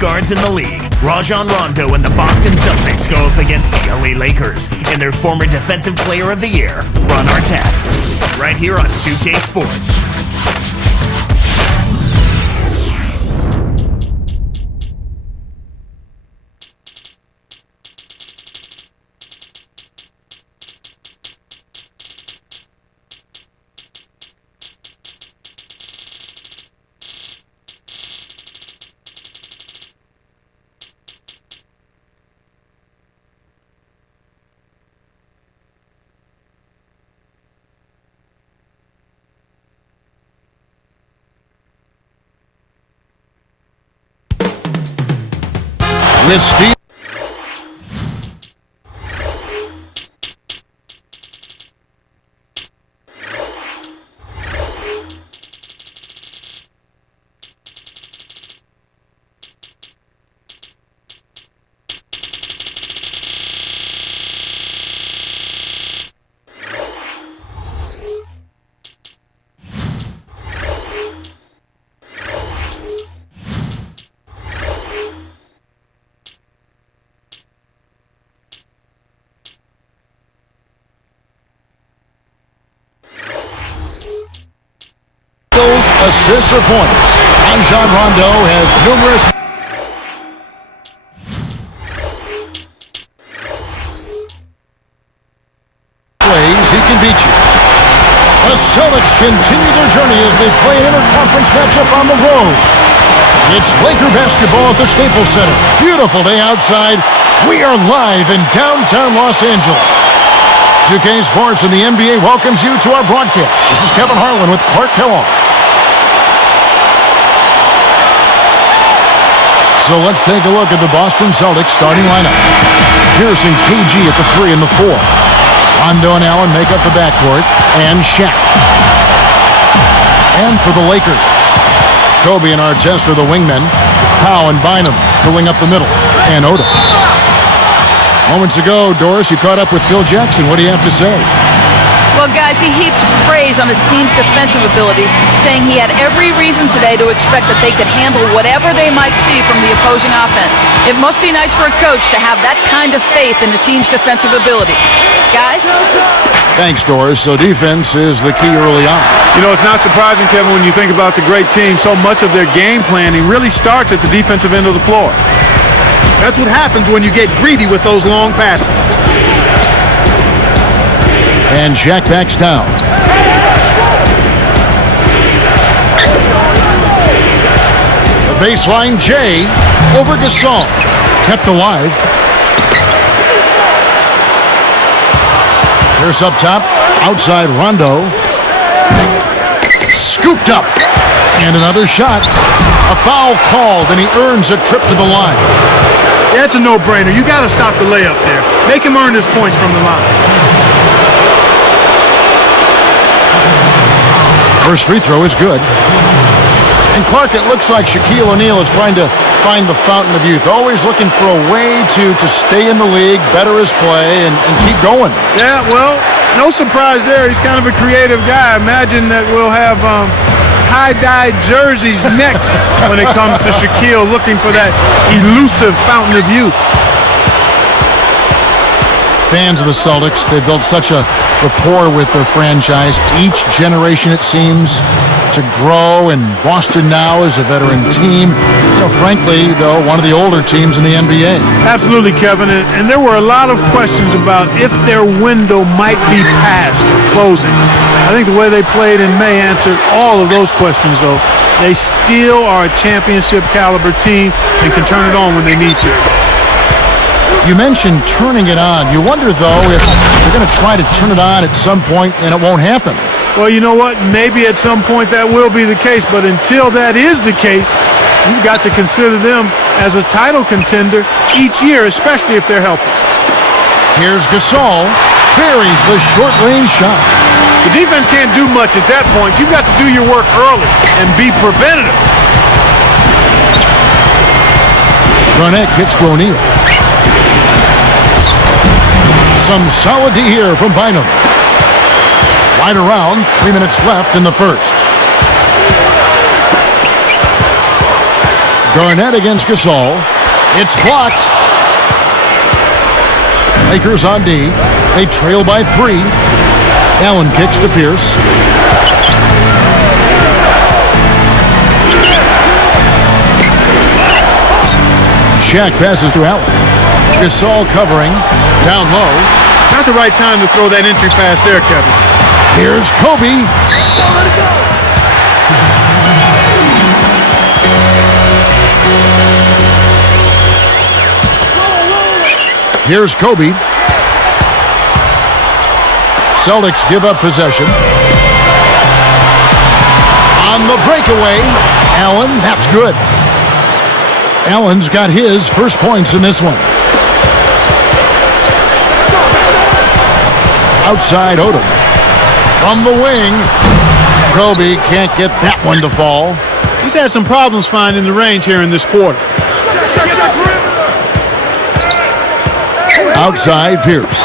guards in the league. Rajon Rondo and the Boston Celtics go up against the LA Lakers and their former Defensive Player of the Year, Ron Artest. Right here on 2K Sports. With Steve. Assists or points. Rajon Rondo has numerous plays. He can beat you. The Celtics continue their journey as they play an interconference matchup on the road. It's Laker basketball at the Staples Center. Beautiful day outside. We are live in downtown Los Angeles. 2K Sports and the NBA welcomes you to our broadcast. This is Kevin Harlan with Clark Kellogg. So let's take a look at the Boston Celtics starting lineup. Pierce and KG at the 3 and the 4. Rondo and Allen make up the backcourt, and Shaq. And for the Lakers, Kobe and Artest are the wingmen. Powell and Bynum filling up the middle, and Oda. Moments ago, Doris, you caught up with Phil Jackson. What do you have to say? Well, guys, he heaped praise on his team's defensive abilities, saying he had every reason today to expect that they could handle whatever they might see from the opposing offense. It must be nice for a coach to have that kind of faith in the team's defensive abilities. Guys? Thanks, Doris. So defense is the key early on. You know, it's not surprising, Kevin, when you think about the great team. So much of their game planning really starts at the defensive end of the floor. That's what happens when you get greedy with those long passes. And Shaq backs down. The baseline, Jay over Gasol. Kept alive. Here's up top. Outside Rondo. Scooped up. And another shot. A foul called, and he earns a trip to the line. Yeah, it's a no-brainer. You got to stop the layup there. Make him earn his points from the line. First free throw is good. And Clark, it looks like Shaquille O'Neal is trying to find the fountain of youth, always looking for a way to stay in the league, better his play, and keep going. Yeah, well, no surprise there. He's kind of a creative guy. Imagine that we'll have tie-dye jerseys next when it comes to Shaquille, looking for that elusive fountain of youth. Fans of the Celtics, they've built such a rapport with their franchise. Each generation, it seems, to grow, and Boston now is a veteran team. You know, frankly, though, one of the older teams in the NBA. Absolutely, Kevin, and there were a lot of questions about if their window might be past closing. I think the way they played in May answered all of those questions, though. They still are a championship caliber team and can turn it on when they need to. You mentioned turning it on. You wonder, though, if they're going to try to turn it on at some point and it won't happen. Well, you know what? Maybe at some point that will be the case, but until that is the case, you've got to consider them as a title contender each year, especially if they're healthy. Here's Gasol. Buries the short-range shot. The defense can't do much at that point. You've got to do your work early and be preventative. Garnett gets to O'Neal. Some solid D here from Bynum. Right around, 3 minutes left in the first. Garnett against Gasol. It's blocked. Lakers on D. They trail by 3. Allen kicks to Pierce. Shaq passes to Allen. Gasol covering. Down low. Not the right time to throw that entry pass there, Kevin. Here's Kobe. Here's Kobe. Celtics give up possession. On the breakaway, Allen, that's good. Allen's got his first points in this one. Outside Odom. From the wing, Kobe can't get that one to fall. He's had some problems finding the range here in this quarter. Outside Pierce.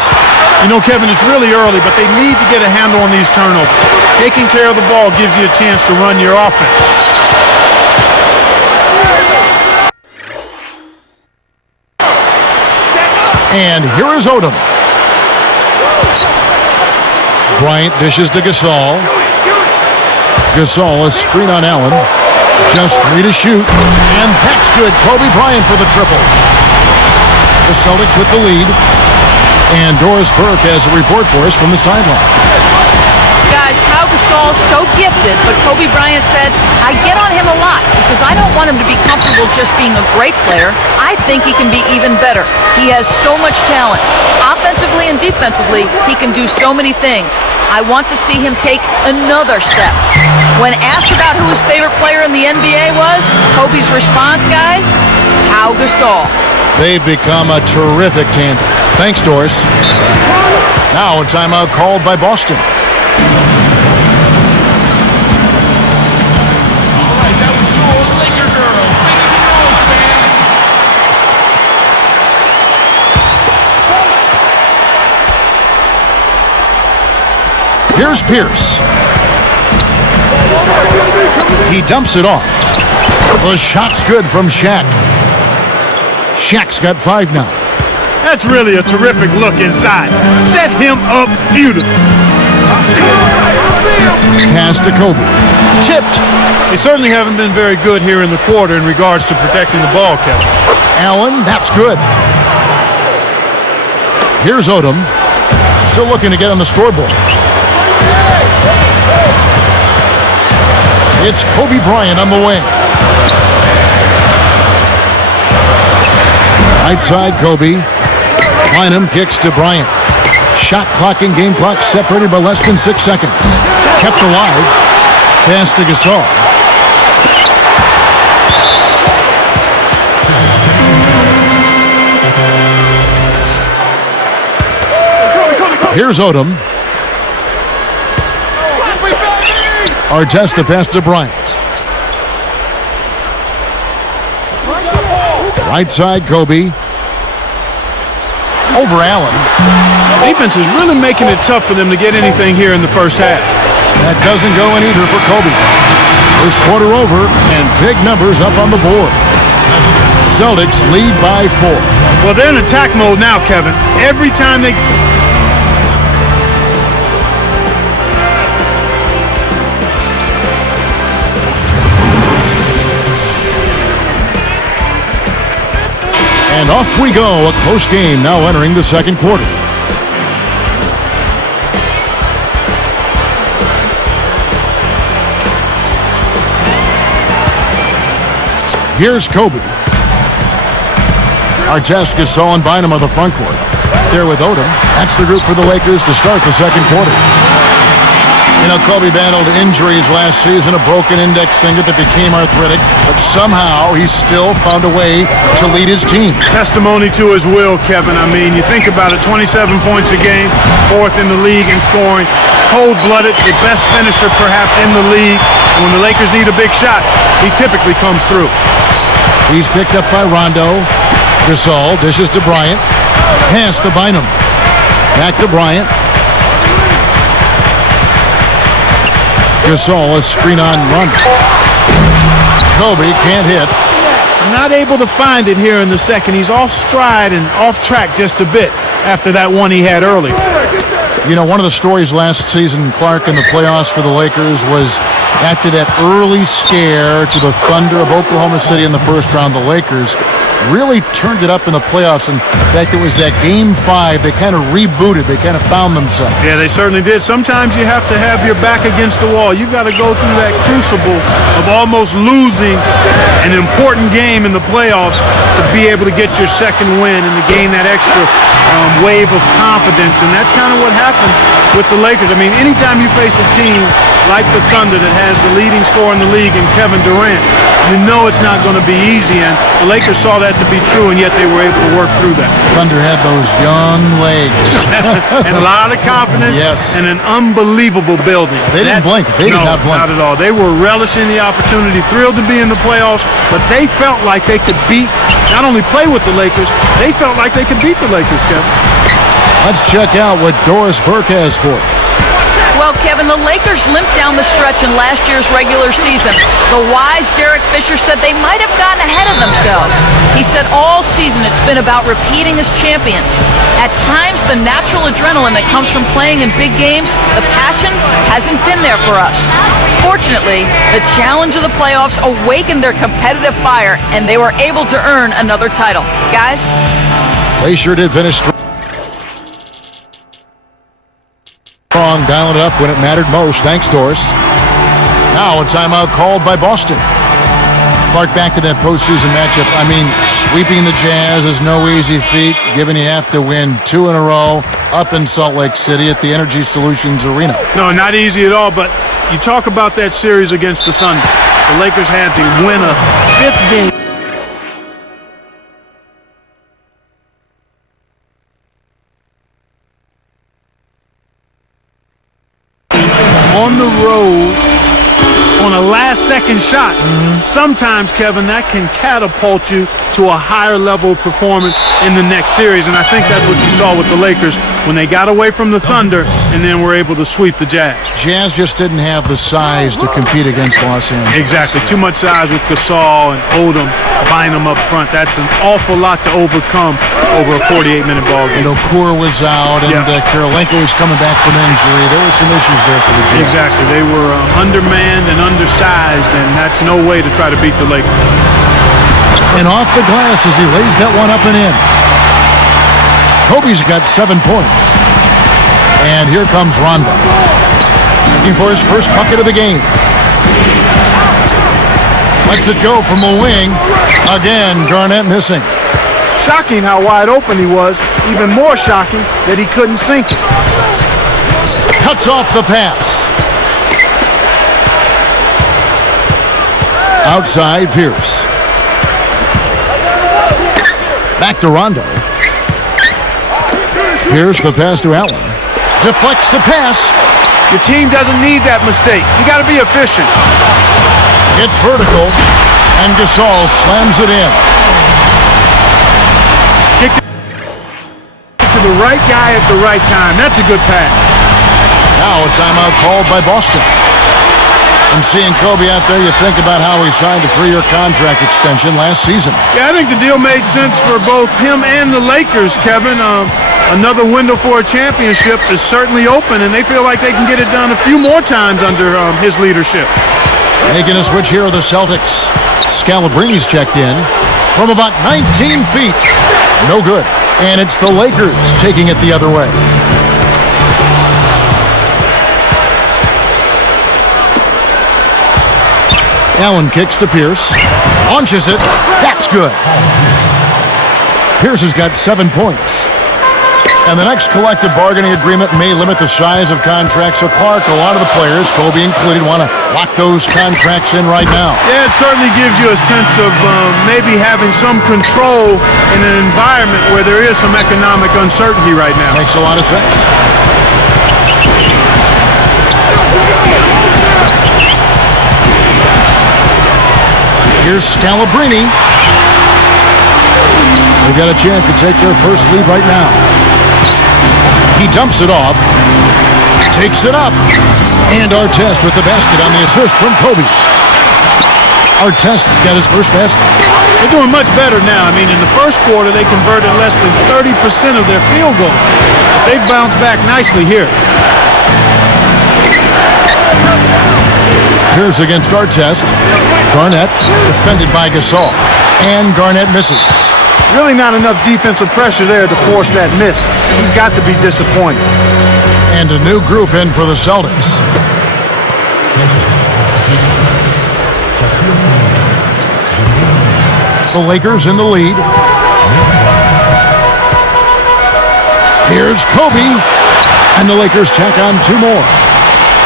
You know, Kevin, it's really early, but they need to get a handle on these turnovers. Taking care of the ball gives you a chance to run your offense. And here is Odom. Bryant dishes to Gasol. Gasol, a screen on Allen. Just 3 to shoot. And that's good. Kobe Bryant for the triple. The Celtics with the lead. And Doris Burke has a report for us from the sideline. Guys, Pau Gasol's so gifted, but Kobe Bryant said, I get on him a lot because I don't want him to be comfortable just being a great player. I think he can be even better. He has so much talent. Offensively and defensively, he can do so many things. I want to see him take another step. When asked about who his favorite player in the NBA was, Kobe's response, guys, Pau Gasol. They've become a terrific tandem. Thanks, Doris. Now a timeout called by Boston. Here's Pierce. He dumps it off. The shot's good from Shaq. Shaq's got 5 now. That's really a terrific look inside. Set him up beautifully. Pass to Kobe. Tipped. They certainly haven't been very good here in the quarter in regards to protecting the ball, Kevin. Allen, that's good. Here's Odom. Still looking to get on the scoreboard. It's Kobe Bryant on the wing. Right side, Kobe. Bynum kicks to Bryant. Shot clock and game clock separated by less than 6 seconds. Kept alive. Pass to Gasol. Here's Odom. Artest the pass to Bryant. Right side, Kobe. Over Allen. Defense is really making it tough for them to get anything here in the first half. That doesn't go in either for Kobe. First quarter over, and big numbers up on the board. Celtics lead by 4. Well, they're in attack mode now, Kevin. Every time they... And off we go, a close game now entering the second quarter. Here's Kobe. Artest, Gasol, and Bynum on the front court. There with Odom. That's the group for the Lakers to start the second quarter. You know, Kobe battled injuries last season, a broken index finger that became arthritic, but somehow he still found a way to lead his team. Testimony to his will, Kevin. I mean, you think about it, 27 points a game, 4th in the league in scoring, cold-blooded, the best finisher perhaps in the league. When the Lakers need a big shot, he typically comes through. He's picked up by Rondo. Gasol dishes to Bryant. Pass to Bynum. Back to Bryant. Gasol, a screen on Rondo. Kobe can't hit. Not able to find it here in the second. He's off stride and off track just a bit after that one he had earlier. You know, one of the stories last season, Clark, in the playoffs for the Lakers was after that early scare to the Thunder of Oklahoma City in the first round, the Lakers really turned it up in the playoffs. In fact, it was that Game 5. They kind of rebooted. They kind of found themselves. Yeah, they certainly did. Sometimes you have to have your back against the wall. You've got to go through that crucible of almost losing an important game in the playoffs to be able to get your second win and to gain that extra wave of confidence. And that's kind of what happened with the Lakers. I mean, anytime you face a team like the Thunder that has the leading scorer in the league in Kevin Durant, you know it's not going to be easy. And the Lakers saw that to be true, and yet they were able to work through that. Thunder had those young legs. And a lot of confidence. Yes. And an unbelievable building. They didn't blink. They did not blink. Not at all. They were relishing the opportunity, thrilled to be in the playoffs, but they felt like they could not only play with the Lakers, they felt like they could beat the Lakers, Kevin. Let's check out what Doris Burke has for us. Well, Kevin, the Lakers limped down the stretch in last year's regular season. The wise Derek Fisher said they might have gotten ahead of themselves. He said all season it's been about repeating as champions. At times, the natural adrenaline that comes from playing in big games, the passion, hasn't been there for us. Fortunately, the challenge of the playoffs awakened their competitive fire, and they were able to earn another title. Guys? They sure did finish strong, dialing it up when it mattered most. Thanks, Doris. Now a timeout called by Boston. Clark, back to that postseason matchup. I mean, sweeping the Jazz is no easy feat, given you have to win 2 in a row up in Salt Lake City at the Energy Solutions Arena. No, not easy at all, but you talk about that series against the Thunder. The Lakers had to win a 5th game. On the road on a last-second shot. Sometimes, Kevin, that can catapult you to a higher level of performance in the next series, and I think that's what you saw with the Lakers when they got away from the Thunder and then were able to sweep the Jazz. Jazz just didn't have the size to compete against Los Angeles. Exactly. Too much size with Gasol and Odom, Bynum up front. That's an awful lot to overcome over a 48-minute ball game. And Okur was out, and Karolinko was coming back from injury. There were some issues there for the Jazz. Exactly. They were undermanned and undersized, and that's no way to try to beat the Lakers. And off the glass as he lays that one up and in. Kobe's got 7 points. And here comes Rondo, looking for his first bucket of the game. Lets it go from the wing. Again, Garnett missing. Shocking how wide open he was. Even more shocking that he couldn't sink it. Cuts off the pass. Outside, Pierce. Back to Rondo. Pierce, the pass to Allen. Deflects the pass. Your team doesn't need that mistake. You got to be efficient. It's vertical, and Gasol slams it in. Kick it to the right guy at the right time. That's a good pass. Now a timeout called by Boston. And seeing Kobe out there, you think about how he signed a 3-year contract extension last season. Yeah, I think the deal made sense for both him and the Lakers, Kevin. Another window for a championship is certainly open, and they feel like they can get it done a few more times under his leadership. Making a switch here are the Celtics. Scalabrine's checked in from about 19 feet. No good. And it's the Lakers taking it the other way. Allen kicks to Pierce. Launches it. That's good. Pierce has got 7 points. And the next collective bargaining agreement may limit the size of contracts. So, Clark, a lot of the players, Kobe included, want to lock those contracts in right now. Yeah, it certainly gives you a sense of maybe having some control in an environment where there is some economic uncertainty right now. Makes a lot of sense. Here's Scalabrini. They've got a chance to take their first lead right now. He dumps it off, takes it up, and Artest with the basket on the assist from Kobe. Artest's got his first basket. They're doing much better now. I mean, in the first quarter, they converted less than 30% of their field goals. But they've bounced back nicely here. Here's against Artest. Garnett defended by Gasol. And Garnett misses. Really not enough defensive pressure there to force that miss. He's got to be disappointed. And a new group in for the Celtics. The Lakers in the lead. Here's Kobe. And the Lakers tack on 2 more.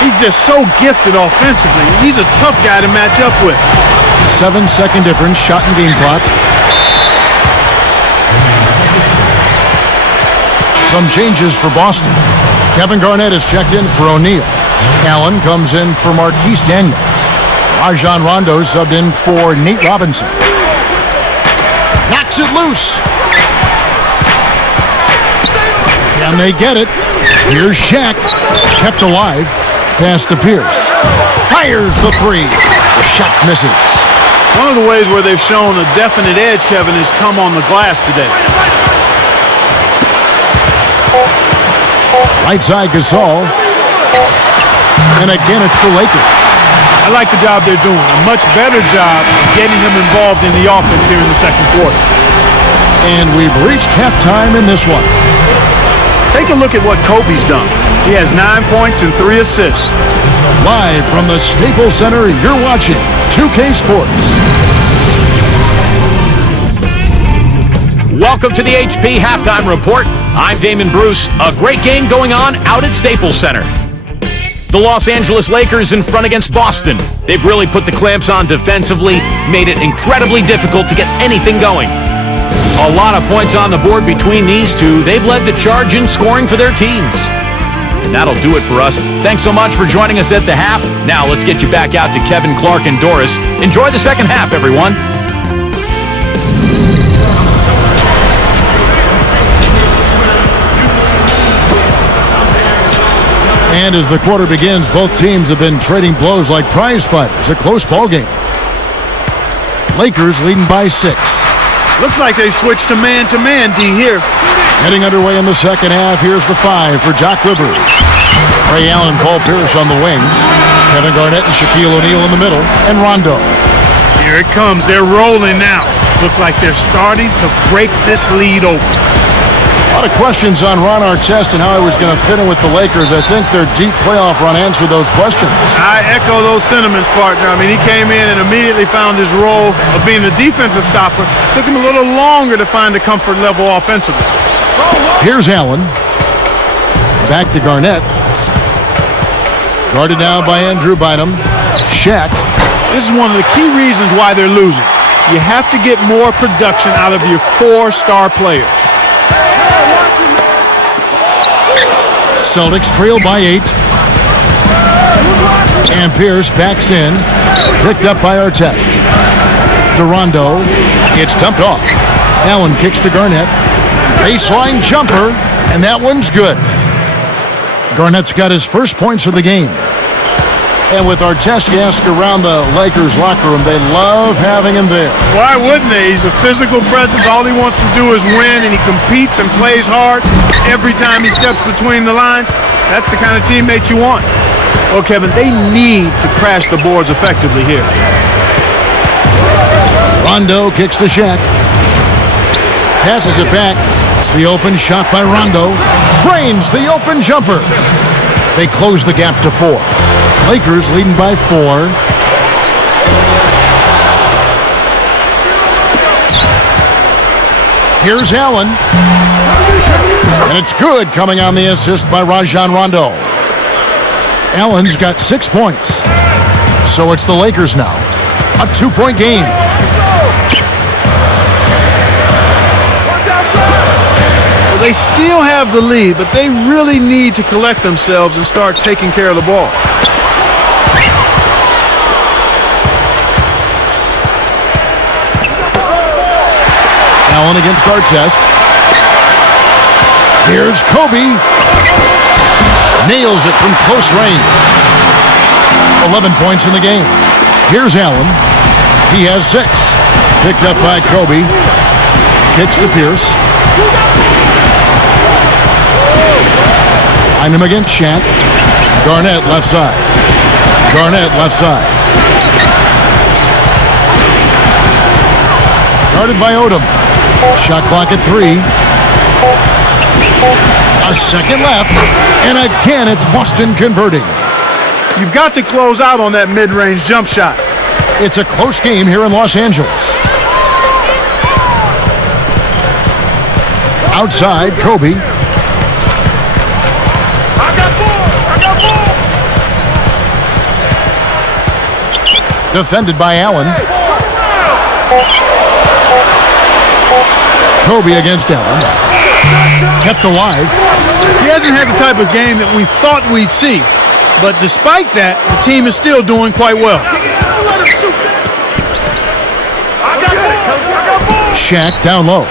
He's just so gifted offensively. He's a tough guy to match up with. 7-second difference, shot and game clock. Some changes for Boston. Kevin Garnett is checked in for O'Neal. Allen comes in for Marquise Daniels. Rajon Rondo subbed in for Nate Robinson. Knocks it loose. Can they get it? Here's Shaq. Kept alive. Pass to Pierce. Fires the 3. The shot misses. One of the ways where they've shown a definite edge, Kevin, has come on the glass today. Right side Gasol. And again, it's the Lakers. I like the job they're doing. A much better job of getting him involved in the offense here in the second quarter. And we've reached halftime in this one. Take a look at what Kobe's done. He has 9 points and 3 assists. Live from the Staples Center, you're watching 2K Sports. Welcome to the HP Halftime Report. I'm Damon Bruce. A great game going on out at Staples Center. The Los Angeles Lakers in front against Boston. They've really put the clamps on defensively, made it incredibly difficult to get anything going. A lot of points on the board between these two. They've led the charge in scoring for their teams. And that'll do it for us. Thanks so much for joining us at the half. Now let's get you back out to Kevin, Clark, and Doris. Enjoy the second half, everyone. And as the quarter begins, both teams have been trading blows like prize fighters. A close ball game. Lakers leading by 6. Looks like they switched to man-to-man, D, here. Getting underway in the second half, here's the 5 for Jock Rivers. Ray Allen, Paul Pierce on the wings. Kevin Garnett and Shaquille O'Neal in the middle. And Rondo. Here it comes. They're rolling now. Looks like they're starting to break this lead open. A lot of questions on Ron Artest and how he was going to fit in with the Lakers. I think their deep playoff run answered those questions. I echo those sentiments, partner. I mean, he came in and immediately found his role of being the defensive stopper. Took him a little longer to find the comfort level offensively. Here's Allen. Back to Garnett. Guarded now by Andrew Bynum. Shaq. This is one of the key reasons why they're losing. You have to get more production out of your core star players. Celtics trail by 8. And Pierce backs in. Picked up by Artest. Rondo. It's dumped off. Allen kicks to Garnett. Baseline jumper. And that one's good. Garnett's got his first points of the game. And with Artest-esque around the Lakers locker room, they love having him there. Why wouldn't they? He's a physical presence. All he wants to do is win, and he competes and plays hard every time he steps between the lines. That's the kind of teammate you want. Well, Kevin, they need to crash the boards effectively here. Rondo kicks to Shaq. Passes it back. The open shot by Rondo. Drains the open jumper. They close the gap to 4. Lakers leading by 4. Here's Allen. And it's good, coming on the assist by Rajon Rondo. Allen's got 6 points. So it's the Lakers now. A 2-point game. Well, they still have the lead, but they really need to collect themselves and start taking care of the ball. Allen against Artest. Here's Kobe. Nails it from close range. 11 points in the game. Here's Allen. He has 6. Picked up by Kobe. Kicks to Pierce. Find him against Shaq. Garnett left side. Garnett left side. Guarded by Odom. Shot clock at 3. A second left. And again, it's Boston converting. You've got to close out on that mid-range jump shot. It's a close game here in Los Angeles. Outside, Kobe. Defended by Allen. Kobe against Allen. Kept alive. He hasn't had the type of game that we thought we'd see. But despite that, the team is still doing quite well. Shaq down low.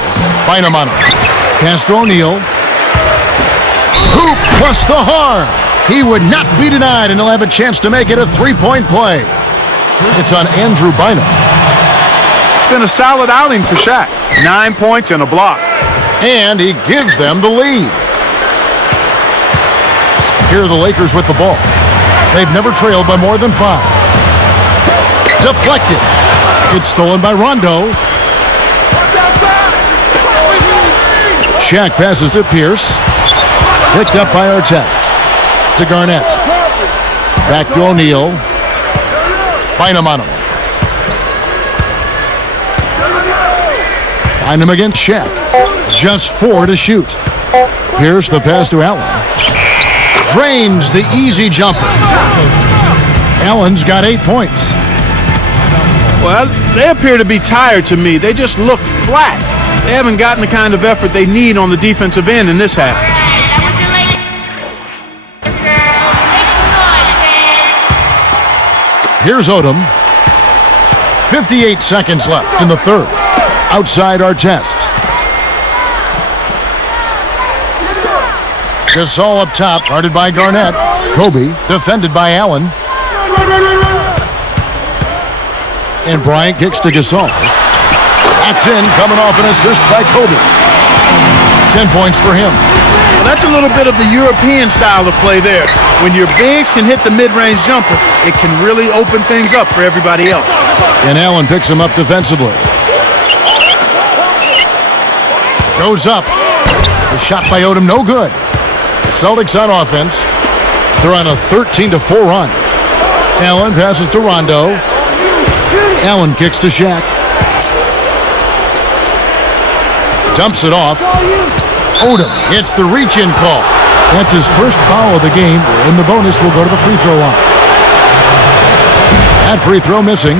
Bynum on him. Pass to O'Neal. Hoop plus the harm. He would not be denied, and he'll have a chance to make it a 3-point play. It's on Andrew Bynum. It's been a solid outing for Shaq. 9 points and a block. And he gives them the lead. Here are the Lakers with the ball. They've never trailed by more than 5. Deflected. It's stolen by Rondo. Shaq passes to Pierce. Picked up by Artest. To Garnett. Back to O'Neal. Bynum on him. Find him against Shaq. Just 4 to shoot. Pierce the pass to Allen. Drains the easy jumper. Allen's got 8 points. Well, they appear to be tired to me. They just look flat. They haven't gotten the kind of effort they need on the defensive end in this half. Here's Odom. 58 seconds left in the third. Outside Artest. Gasol up top, guarded by Garnett. Kobe, defended by Allen. And Bryant kicks to Gasol. That's in, coming off an assist by Kobe. 10 points for him. Well, that's a little bit of the European style of play there. When your bigs can hit the mid-range jumper, it can really open things up for everybody else. And Allen picks him up defensively. Goes up. The shot by Odom, no good. The Celtics on offense. They're on a 13-4 run. Allen passes to Rondo. Allen kicks to Shaq. Dumps it off. Odom gets the reach-in call. That's his first foul of the game, and the bonus will go to the free throw line. That free throw missing.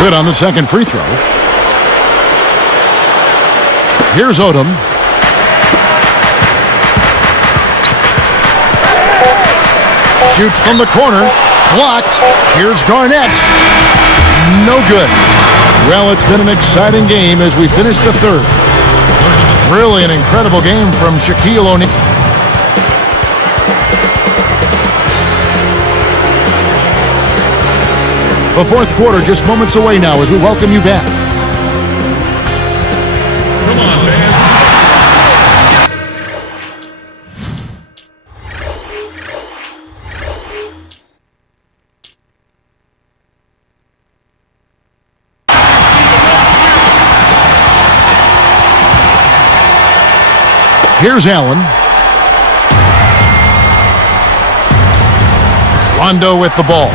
Good on the second free throw. Here's Odom. Shoots from the corner. Blocked. Here's Garnett. No good. Well, it's been an exciting game as we finish the third. Really an incredible game from Shaquille O'Neal. The fourth quarter just moments away now as we welcome you back. Come on, man. Here's Allen. Rondo with the ball.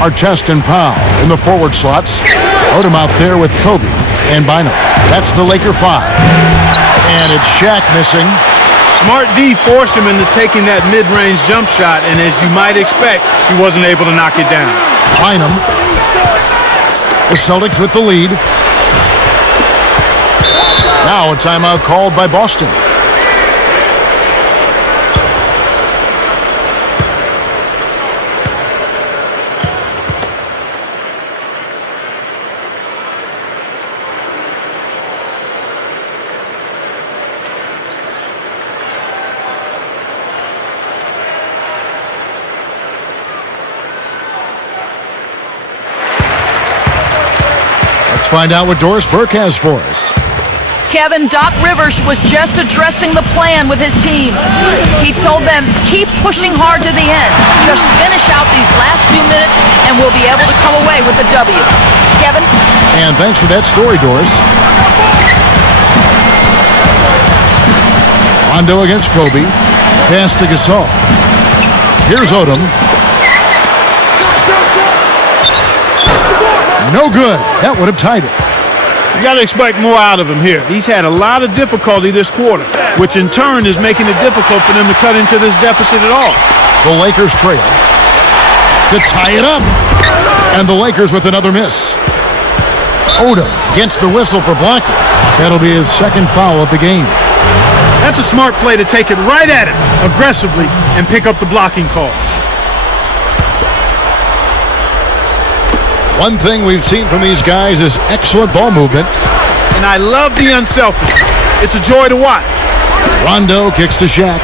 Artest and Powell in the forward slots. Odom out there with Kobe and Bynum. That's the Laker 5. And it's Shaq missing. Smart D forced him into taking that mid-range jump shot, and as you might expect, he wasn't able to knock it down. Bynum. The Celtics with the lead. Now a timeout called by Boston. find out what Doris Burke has for us. Kevin, Doc Rivers was just addressing the plan with his team. He told them, keep pushing hard to the end. Just finish out these last few minutes and we'll be able to come away with the W. Kevin? And thanks for that story, Doris. Rondo against Kobe. Pass to Gasol. Here's Odom. No good. That would have tied it. You got to expect more out of him here. He's had a lot of difficulty this quarter, which in turn is making it difficult for them to cut into this deficit at all. The Lakers trail to tie it up. And the Lakers with another miss. Odom gets the whistle for blocking. That'll be his second foul of the game. That's a smart play to take it right at him aggressively and pick up the blocking call. One thing we've seen from these guys is excellent ball movement. And I love the unselfishness. It's a joy to watch. Rondo kicks to Shaq.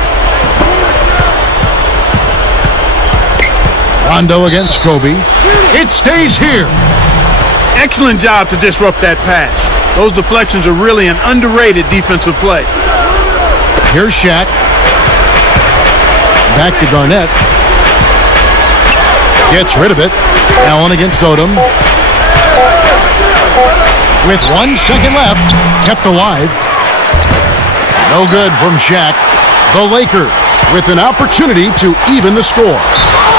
Rondo against Kobe. It stays here. Excellent job to disrupt that pass. Those deflections are really an underrated defensive play. Here's Shaq. Back to Garnett. Gets rid of it. Allen against Odom. With 1 second left, kept alive. No good from Shaq. The Lakers with an opportunity to even the score.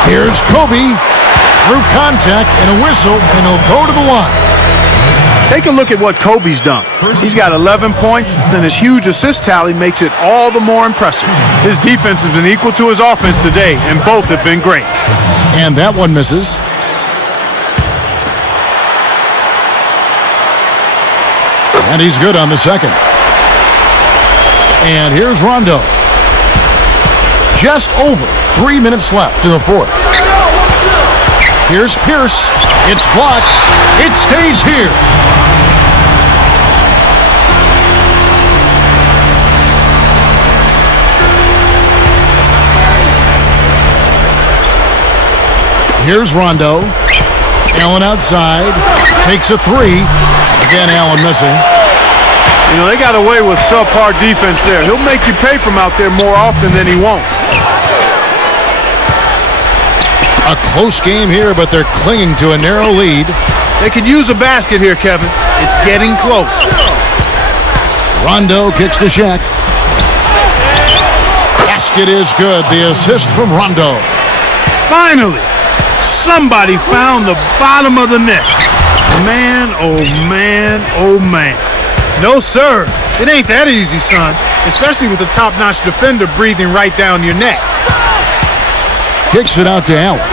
Here's Kobe. Through contact and a whistle, and he'll go to the line. Take a look at what Kobe's done. He's got 11 points, then his huge assist tally makes it all the more impressive. His defense has been equal to his offense today, and both have been great. And that one misses. And he's good on the second. And here's Rondo. Just over 3 minutes left in the fourth. Here's Pierce. It's blocked. It stays here. Here's Rondo. Allen outside. Takes a three. Again, Allen missing. You know, they got away with subpar defense there. He'll make you pay from out there more often than he won't. A close game here, but they're clinging to a narrow lead. They could use a basket here, Kevin. It's getting close. Rondo kicks to Shaq. Basket is good. The assist from Rondo. Finally, somebody found the bottom of the net. Man, oh man, oh man. No, sir. It ain't that easy, son. Especially with a top-notch defender breathing right down your neck. Kicks it out to Allen.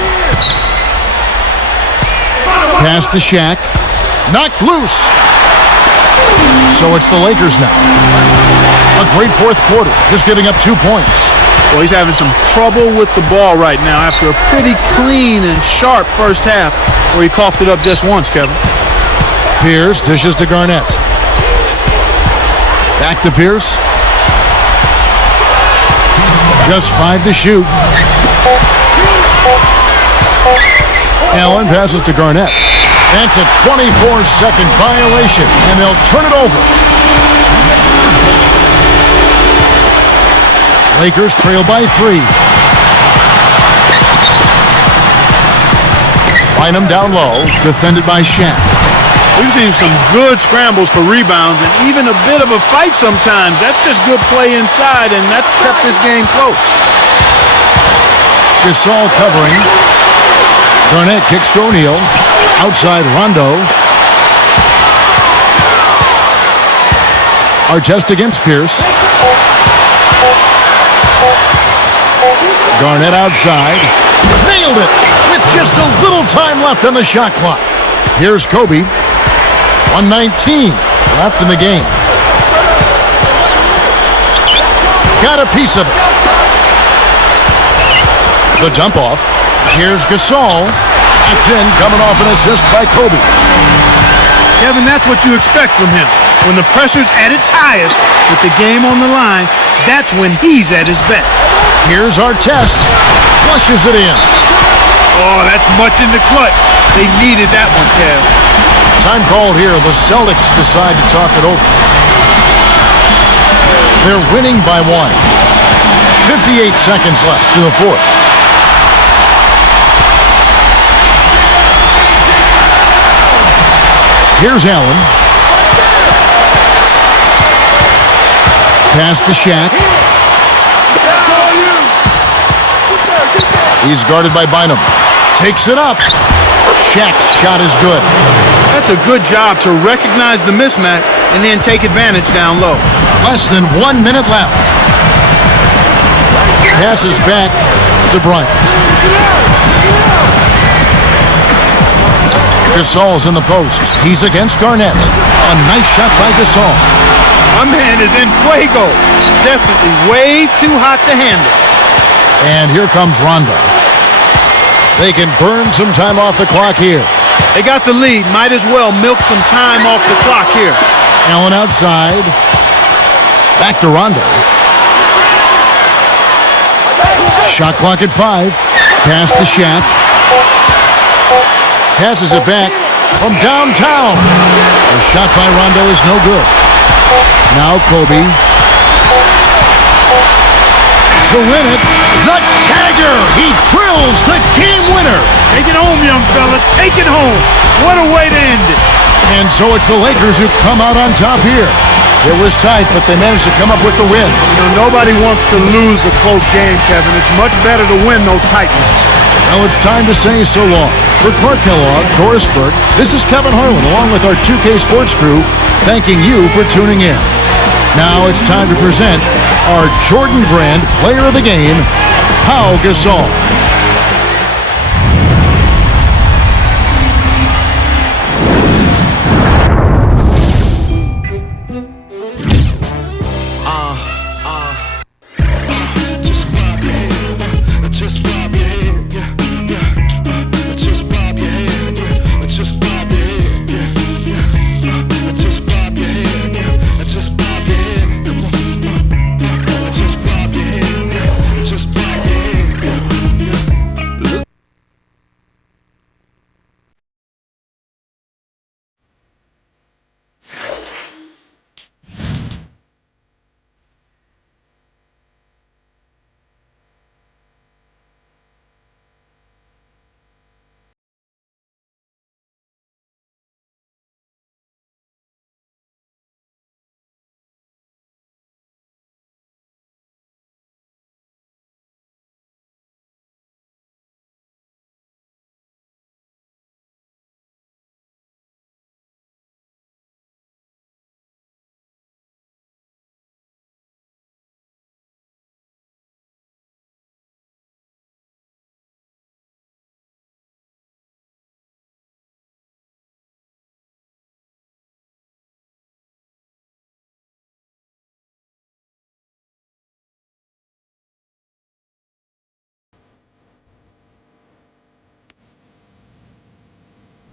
Pass to Shaq. Knocked loose. So it's the Lakers now. A great fourth quarter, just giving up 2 points. Well, he's having some trouble with the ball right now after a pretty clean and sharp first half where he coughed it up just once, Kevin. Pierce dishes to Garnett. Back to Pierce. Just 5 to shoot. Allen passes to Garnett. That's a 24-second violation, and they'll turn it over. Lakers trail by 3. Bynum down low, defended by Shaq. We've seen some good scrambles for rebounds and even a bit of a fight sometimes. That's just good play inside, and that's kept this game close. Gasol covering. Garnett kicks to O'Neal. Outside Rondo. Artest against Pierce. Garnett outside. Nailed it with just a little time left on the shot clock. Here's Kobe. 1:19 left in the game. Got a piece of it. The dump off. Here's Gasol. It's in, coming off an assist by Kobe. Kevin, that's what you expect from him. When the pressure's at its highest, with the game on the line, that's when he's at his best. Here's Artest. Flushes it in. Oh, that's much in the clutch. They needed that one, Kev. Time called here. The Celtics decide to talk it over. They're winning by 1. 58 seconds left in the fourth. Here's Allen. Pass to Shaq. He's guarded by Bynum. Takes it up. Shaq's shot is good. That's a good job to recognize the mismatch and then take advantage down low. Less than 1 minute left. Passes back to Bryant. Gasol's in the post. He's against Garnett. A nice shot by Gasol. My man is in fuego. Definitely way too hot to handle. And here comes Rondo. They can burn some time off the clock here. They got the lead. Might as well milk some time off the clock here. Allen outside. Back to Rondo. Shot clock at 5. Pass to Shaq. Passes it back from downtown. The shot by Rondo is no good. Now Kobe. To win it, the tagger. He drills the game winner. Take it home, young fella. Take it home. What a way to end it. And so it's the Lakers who come out on top here. It was tight, but they managed to come up with the win. You know, nobody wants to lose a close game, Kevin. It's much better to win those tight ones. Well, it's time to say so long. For Clark Kellogg, Doris Burke, this is Kevin Harlan, along with our 2K Sports crew, thanking you for tuning in. Now it's time to present our Jordan Brand Player of the Game, Pau Gasol.